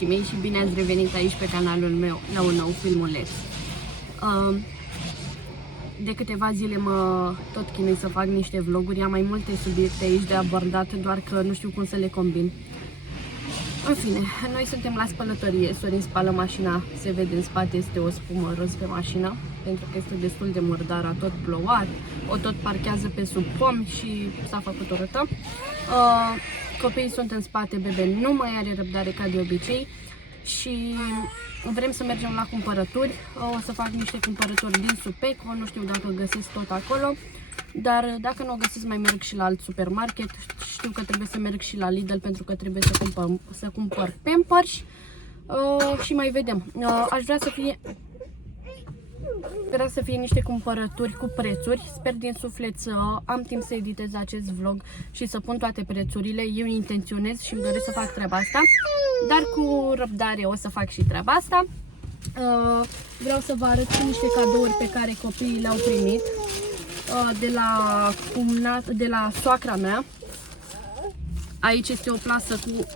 următorii mei și bine ați revenit aici pe canalul meu la un nou filmuleț. De câteva zile mă tot chinui să fac niște vloguri, am mai multe subiecte aici de abordat, doar că nu știu cum să le combin. În fine, noi suntem la spălătorie, Sorin spală mașina, se vede în spate, este o spumă roz pe mașină, pentru că este destul de murdar, a tot plouat, o tot parchează pe sub pom și s-a făcut urâtă. Copiii sunt în spate, bebe nu mai are răbdare ca de obicei și vrem să mergem la cumpărături. O să fac niște cumpărături din Supeco, nu știu dacă găsesc tot acolo, dar dacă nu o găsesc mai merg și la alt supermarket. Știu că trebuie să merg și la Lidl pentru că trebuie să cumpăr Pampers și mai vedem. Aș vrea să fie niște cumpărături cu prețuri. Sper din suflet să am timp să editez acest vlog și să pun toate prețurile. Eu intenționez și îmi doresc să fac treaba asta, dar cu răbdare o să fac și treaba asta. Vreau să vă arăt și niște cadouri pe care copiii le-au primit de la soacra mea. Aici este o plasă cu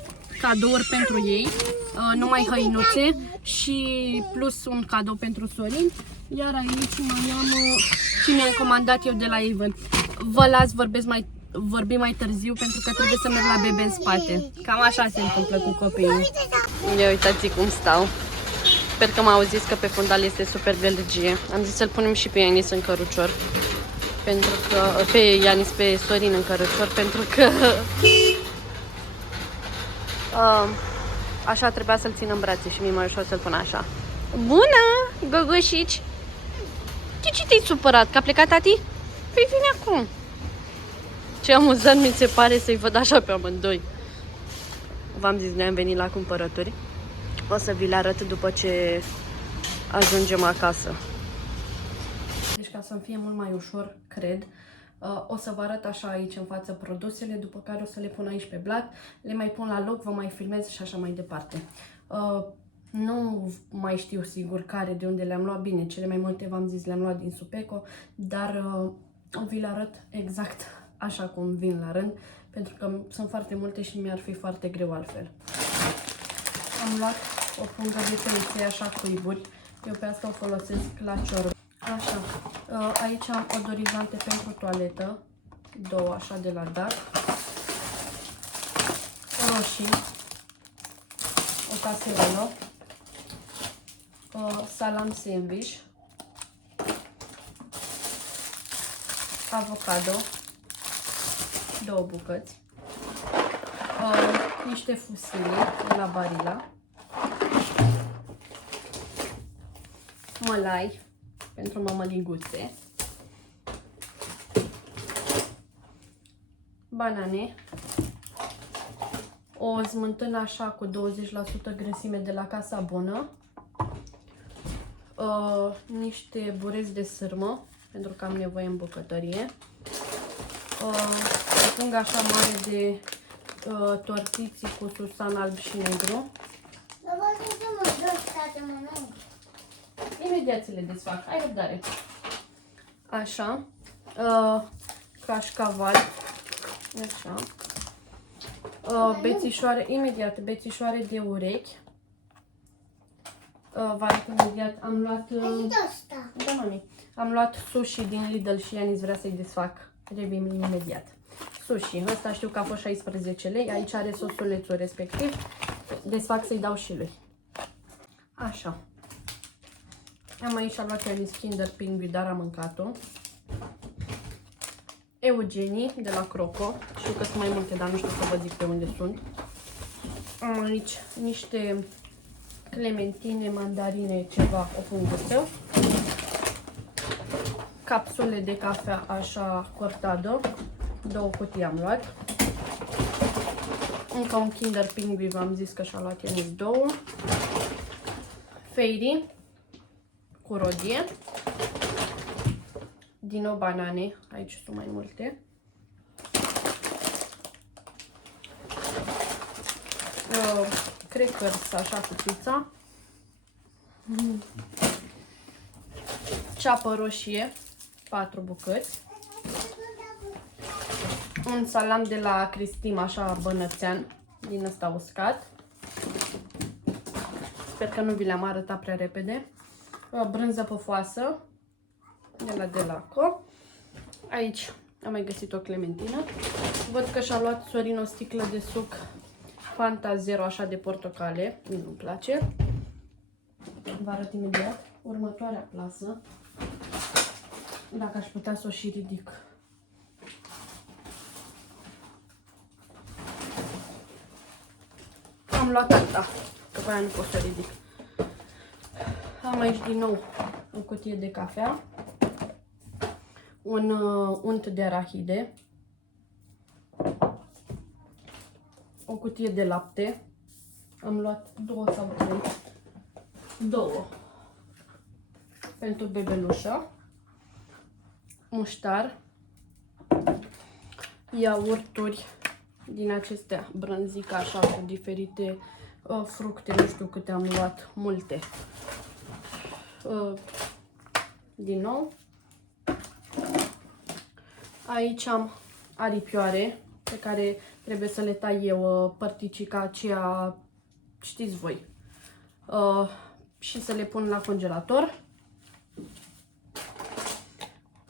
cadouri pentru ei, numai hăinuțe și plus un cadou pentru Sorin. Iar aici mai am ce mi-am comandat eu de la Avon. Vă las, vorbi mai târziu pentru că trebuie să merg la bebe în spate. Cam așa se întâmplă cu copiii. Ia uitați cum stau. Sper că m-au zis că pe fundal este super gălăgie. Am zis să-l punem și pe Ianis în cărucior. Pentru că pe Sorin în cărucior, pentru că așa trebuia să-l țin în brațe și mi-e mai ușor să-l pun așa. Bună, gogoșici! Ce te-ai supărat? Că a plecat tati? Păi vine acum. Ce amuzant mi se pare să-i văd așa pe amândoi. V-am zis, noi am venit la cumpărături. O să vi le arăt după ce ajungem acasă. Deci ca să-mi fie mult mai ușor, cred, o să vă arăt așa aici în față produsele, după care o să le pun aici pe blat, le mai pun la loc, vă mai filmez și așa mai departe. Nu mai știu sigur care, de unde le-am luat, bine, cele mai multe v-am zis le-am luat din Supeco, dar vi le arăt exact așa cum vin la rând, pentru că sunt foarte multe și mi-ar fi foarte greu altfel. Am luat o pungă de pețe, așa cuiburi, eu pe asta o folosesc la ciorbe. Așa, aici am odorizante pentru toaletă, două așa de la DAC, roșii, o caserolă, salam sandwich, avocado, două bucăți, niște fusile de la Barilla, mălai pentru mămăliguțe, banane, o smântână așa cu 20% grăsime de la Casa Bună, niște bureți de sârmă pentru că am nevoie în bucătărie, o pungă așa mare de tortiții cu susan alb și negru. Imediat ți le desfac, ai răbdare. Așa, cașcaval, așa, bețișoare, imediat, bețișoare de urechi. Vă arăt imediat, am luat, da, mami, am luat sushi din Lidl și Ianis vrea să-i desfac, revin imediat. Sushi, ăsta știu că a fost 16 lei, aici are sosulețul respectiv, desfac să-i dau și lui. Așa. Am aici luat Ianis Kinder Pingui, dar am mâncat-o. Eugenii de la Croco. Știu că sunt mai multe, dar nu știu să vă zic pe unde sunt. Am aici niște clementine, mandarine, ceva, o punguță. Capsule de cafea, așa, cortado. Două cutii am luat. Încă un Kinder Pingui, v-am zis că și-a luat Ianis două. Fairy cu rodie. Din nou banane, aici sunt mai multe. Crackers, așa cu pizza. Ceapă roșie, 4 bucăți. Un salam de la Cristim, așa bănățean, din ăsta uscat. Sper că nu vi le-am arătat prea repede. Brânză pufoasă de la Delaco. Aici am mai găsit o clementină. Văd că și-a luat Sorin o sticlă de suc Fanta Zero, așa de portocale. Nu-mi place. Vă arăt imediat. Următoarea plasă. Dacă aș putea să o și ridic. Am luat alta, că pe aia nu pot să o ridic. Am aici din nou o cutie de cafea. Un unt de arahide. O cutie de lapte. Am luat 2 sau 3. 2 pentru bebelușă. Muștar. Iaurturi din acestea brânzică, așa, cu diferite fructe, nu știu câte am luat, multe. Din nou. Aici am aripioare pe care trebuie să le tai eu părticica aceea, știți voi, și să le pun la congelator.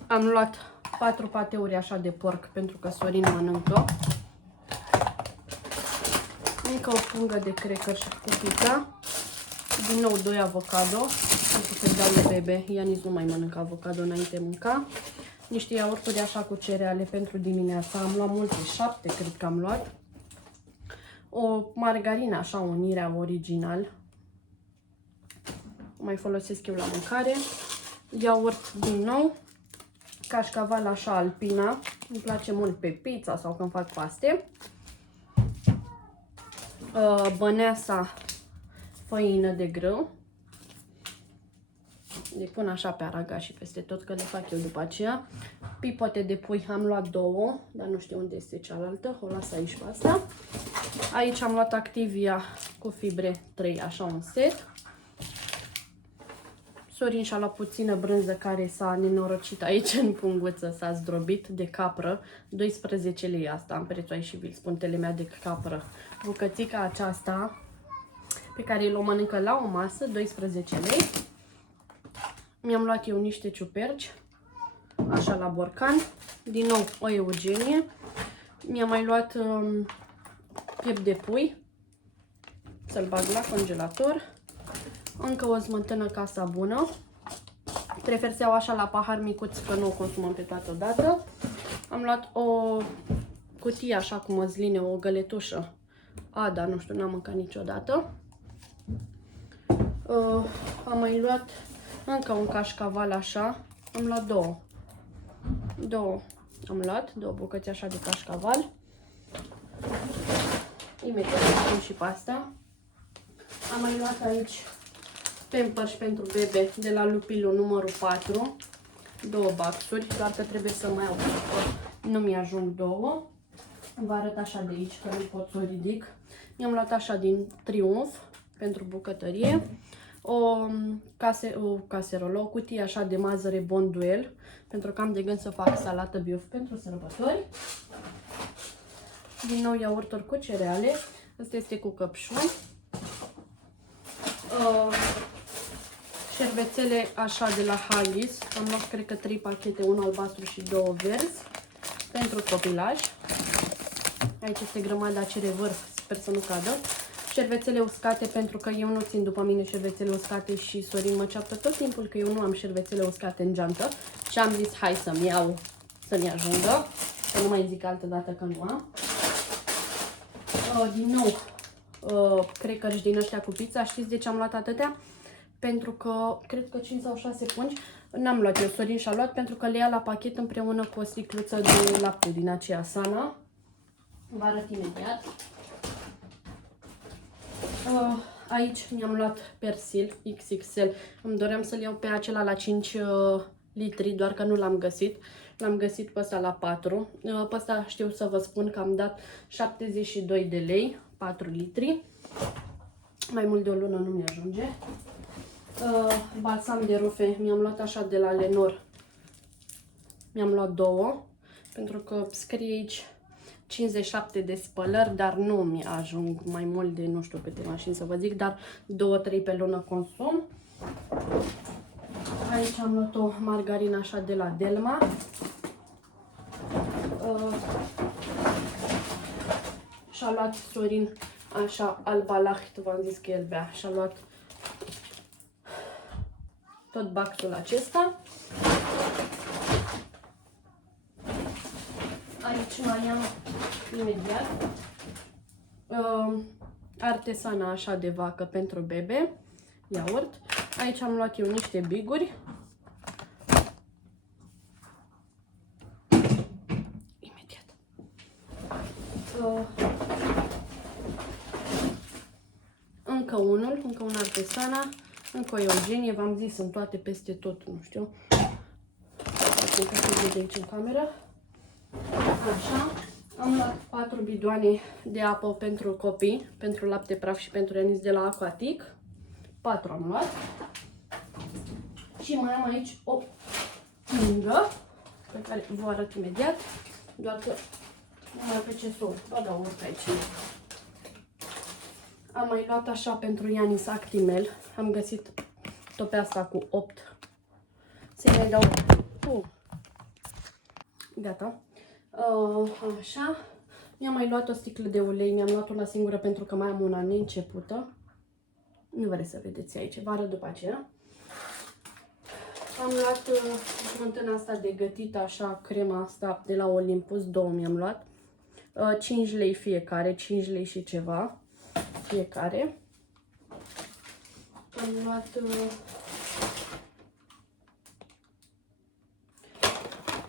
Am luat 4 pateuri așa de porc pentru că Sorin mănâncă. Încă o pungă de crackers cu pizza. Din nou 2 avocado, pentru că dau lui bebe, ea nici nu mai mănâncă avocado înainte mânca. Niște iaurturi așa cu cereale pentru dimineața. Am luat multe, 7 cred că am luat. O margarină așa, unirea original. Mai folosesc eu la mâncare. Iaurt din nou. Cașcaval așa alpina. Îmi place mult pe pizza sau când fac paste. Băneasa făină de grâu. Le pun așa pe aragaș și peste tot, că le fac eu după aceea. Pipote de pui am luat 2, dar nu știu unde este cealaltă. O las aici pe asta. Aici am luat Activia cu fibre 3, așa un set. Sorin și-a luat puțină brânză care s-a nenorocit aici în punguță, s-a zdrobit, de capră. 12 lei asta, am prețul aici și vi-l spun, telemea de capră. Bucățica aceasta pe care îl mănâncă la o masă, 12 lei. Mi-am luat eu niște ciuperci, așa la borcan. Din nou o Eugenie. Mi-am mai luat piept de pui, să-l bag la congelator. Încă o smântână Casa Bună. Treferseau așa la pahar micuț, că nu o consumăm pe toată dată. Am luat o cutie așa cu măsline, o găletușă. Ada, nu știu, n-am mâncat niciodată. Am mai luat încă un cașcaval așa. Am luat 2. Am luat 2 bucăți așa de cașcaval. Imediat pun și pe asta. Am mai luat aici Pampers pentru bebe de la Lupilu numărul 4. 2 baxuri, doar că trebuie să mai iau, nu mi-ajung 2. Vă arăt așa de aici, că nu pot să o ridic. Mi-am luat așa din Triumf pentru bucătărie. O caserolă, o cutie așa de mazăre Bonduel, pentru că am de gând să fac salată biuf pentru sărbători. Din nou iaurturi cu cereale. Asta este cu căpșun. Șervețele așa de la Huggies. Am luat cred că 3 pachete, 1 albastru și 2 verzi pentru copilaj. Aici este grămada cere vârf, sper să nu cadă. Șervețele uscate, pentru că eu nu țin după mine șervețele uscate și Sorin mă ceaptă tot timpul că eu nu am șervețele uscate în geantă. Și am zis hai să-mi iau, să-mi ajungă, să nu mai zic altă dată că nu am. Din nou, crackers din ăștia cu pizza. Știți de ce am luat atâtea? Pentru că, cred că 5 sau 6 pungi, n-am luat eu, Sorin și-a luat, pentru că le ia la pachet împreună cu o sticluță de lapte din aceea Sana. Vă arăt imediat. Aici mi-am luat persil XXL. Îmi doream să-l iau pe acela la 5 litri, doar că nu l-am găsit. L-am găsit pe ăsta la 4. Pe ăsta știu să vă spun că am dat 72 de lei, 4 litri. Mai mult de o lună nu mi-ajunge. Balsam de rufe mi-am luat așa de la Lenor. Mi-am luat 2, pentru că scrie aici 57 de spălări, dar nu mi-ajung mai mult de nu știu câte mașini să vă zic, dar 2-3 pe lună consum. Aici am luat o margarină așa de la Delma. Și-a luat Sorin așa Albalacht, v-am zis că el bea. Și-a luat tot baxul acesta. Aici mai am imediat artesana așa de vacă pentru bebe, iaurt. Aici am luat eu niște biguri. Imediat. Încă un artesana, încă o Eugenie, v-am zis, sunt toate peste tot, nu știu. Acum ca să vede aici în cameră. Așa, am luat 4 bidoane de apă pentru copii, pentru lapte praf și pentru Ianis de la Aquatic. 4 am luat. Și mai am aici o pungă, pe care vă arăt imediat, doar că nu mai pe ce să o urc aici. Am mai luat așa pentru Ianis Actimel, am găsit tot pe asta cu 8. Să-i mai dau... Gata. Așa. Mi-am mai luat o sticlă de ulei, mi-am luat una singură pentru că mai am una neîncepută. Nu vreți să vedeți aici, vă arăt după aceea. Am luat fântâna asta de gătit, așa, crema asta de la Olympus, 2 mi-am luat. 5 lei fiecare, 5 lei și ceva fiecare. Am luat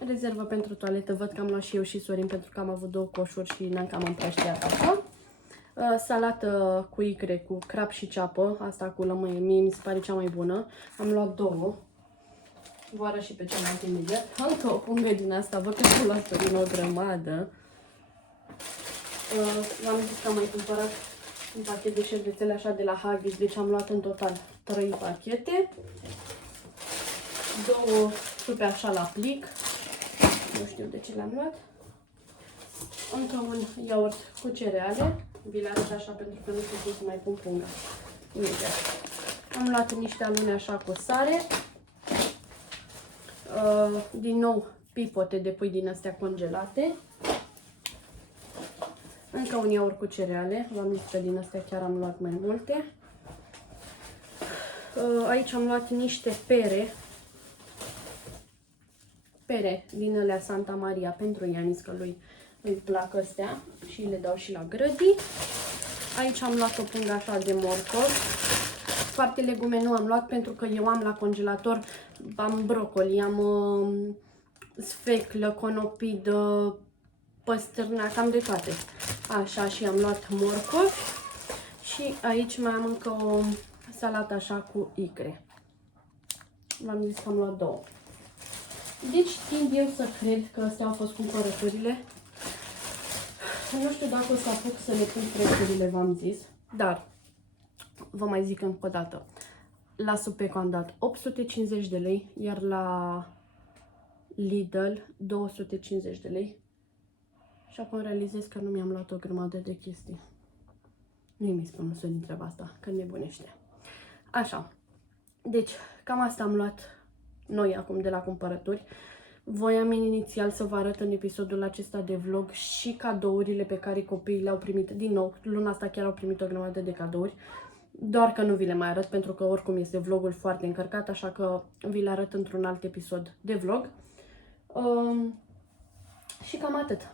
rezervă pentru toaletă, văd că am luat și eu și Sorin pentru că am avut 2 coșuri și ne-am cam împrăștiat așa. Salată cu icre, cu crab și ceapă, asta cu lămâie, mie mi se pare cea mai bună. Am luat 2. Vă arăt și pe cealaltă imediat. Încă o pungă din asta, văd că am luat Sorin o grămadă. V-am zis că am mai cumpărat un pachet de șervețele așa de la Huggies, deci am luat în total 3 pachete. 2 supe așa la plic, nu știu de ce le-am luat. Încă un iaurt cu cereale, vi le arăt așa pentru că nu știu cum să mai pun punga. Imediat. Am luat niște alune așa cu sare. Din nou pipote de pui din astea congelate. Încă un iaurt cu cereale, v-am zis că din astea chiar am luat mai multe. Aici am luat niște pere din alea Santa Maria pentru Ianis, că lui îi plac astea și le dau și la grădii. Aici am luat o pungă așa de morcov. Foarte legume nu am luat pentru că eu am la congelator, am brocoli, am sfeclă, conopidă, păstârnac, am de toate. Așa, și am luat morcov. Și aici mai am încă o salată așa cu icre. V-am zis că am luat 2. Deci tind eu să cred că astea au fost cumpărăturile. Nu știu dacă o să apuc să le pun prețurile, v-am zis, dar vă mai zic încă o dată. La Supeco am dat 850 de lei, iar la Lidl 250 de lei. Și acum realizez că nu mi-am luat o grămadă de chestii. Nu-i mi spun să din treaba asta, că nebunește. Așa, deci cam asta am luat noi acum de la cumpărături. Voiam inițial să vă arăt în episodul acesta de vlog și cadourile pe care copiii le-au primit. Din nou, luna asta chiar au primit o grămadă de cadouri. Doar că nu vi le mai arăt pentru că oricum este vlogul foarte încărcat, așa că vi le arăt într-un alt episod de vlog. Și cam atât.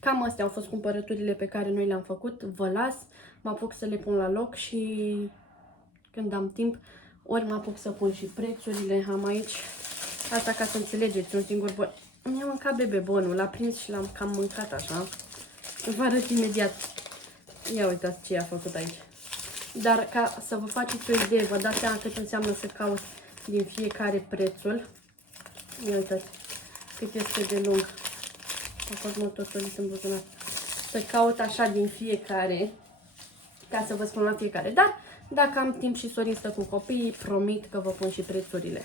Cam astea au fost cumpărăturile pe care noi le-am făcut. Vă las, mă apuc să le pun la loc și când am timp, ori mă apuc să pun și prețurile. Am aici, asta ca să înțelegeți, un singur bon. Mi-am mâncat bebebonul, l-a prins și l-am cam mâncat așa. Vă arăt imediat. Ia uitați ce a făcut aici. Dar ca să vă faceți o idee, vă dați seama cât înseamnă să caut din fiecare prețul. Ia uitați cât este de lung. A fost mototolit în buzunar. Să caut așa din fiecare, ca să vă spun la fiecare. Dar dacă am timp și Sorin stă cu copiii, promit că vă pun și prețurile.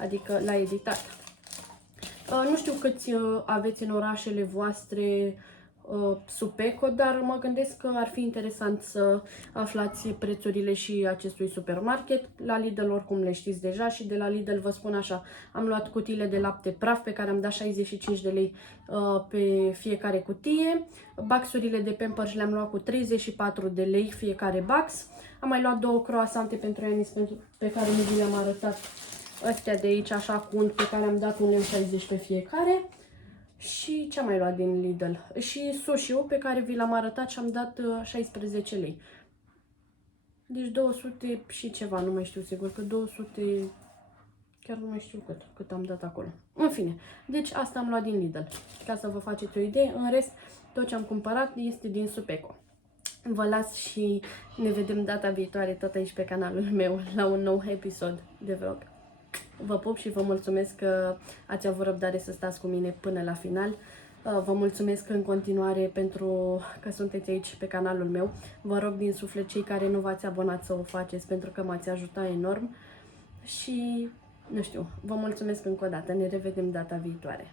Adică la editat. Nu știu câți aveți în orașele voastre Supeco, dar mă gândesc că ar fi interesant să aflați prețurile și acestui supermarket. La Lidl oricum le știți deja și de la Lidl vă spun așa, am luat cutiile de lapte praf pe care am dat 65 de lei pe fiecare cutie. Baxurile de Pampers le-am luat cu 34 de lei fiecare bax. Am mai luat 2 croasante pentru Enis pe care nu vi le-am arătat. Astea de aici așa cu unt pe care am dat 1,60 lei pe fiecare. Și ce am mai luat din Lidl? Și sushi-ul pe care vi l-am arătat și am dat 16 lei. Deci 200 și ceva, nu mai știu sigur, că 200, chiar nu mai știu cât am dat acolo. În fine, deci asta am luat din Lidl, ca să vă faceți o idee. În rest, tot ce am cumpărat este din Supeco. Vă las și ne vedem data viitoare tot aici pe canalul meu la un nou episod de vlog. Vă pup și vă mulțumesc că ați avut răbdare să stați cu mine până la final. Vă mulțumesc în continuare pentru că sunteți aici pe canalul meu. Vă rog din suflet, cei care nu v-ați abonat, să o faceți pentru că m-ați ajutat enorm. Și, nu știu, vă mulțumesc încă o dată. Ne revedem data viitoare.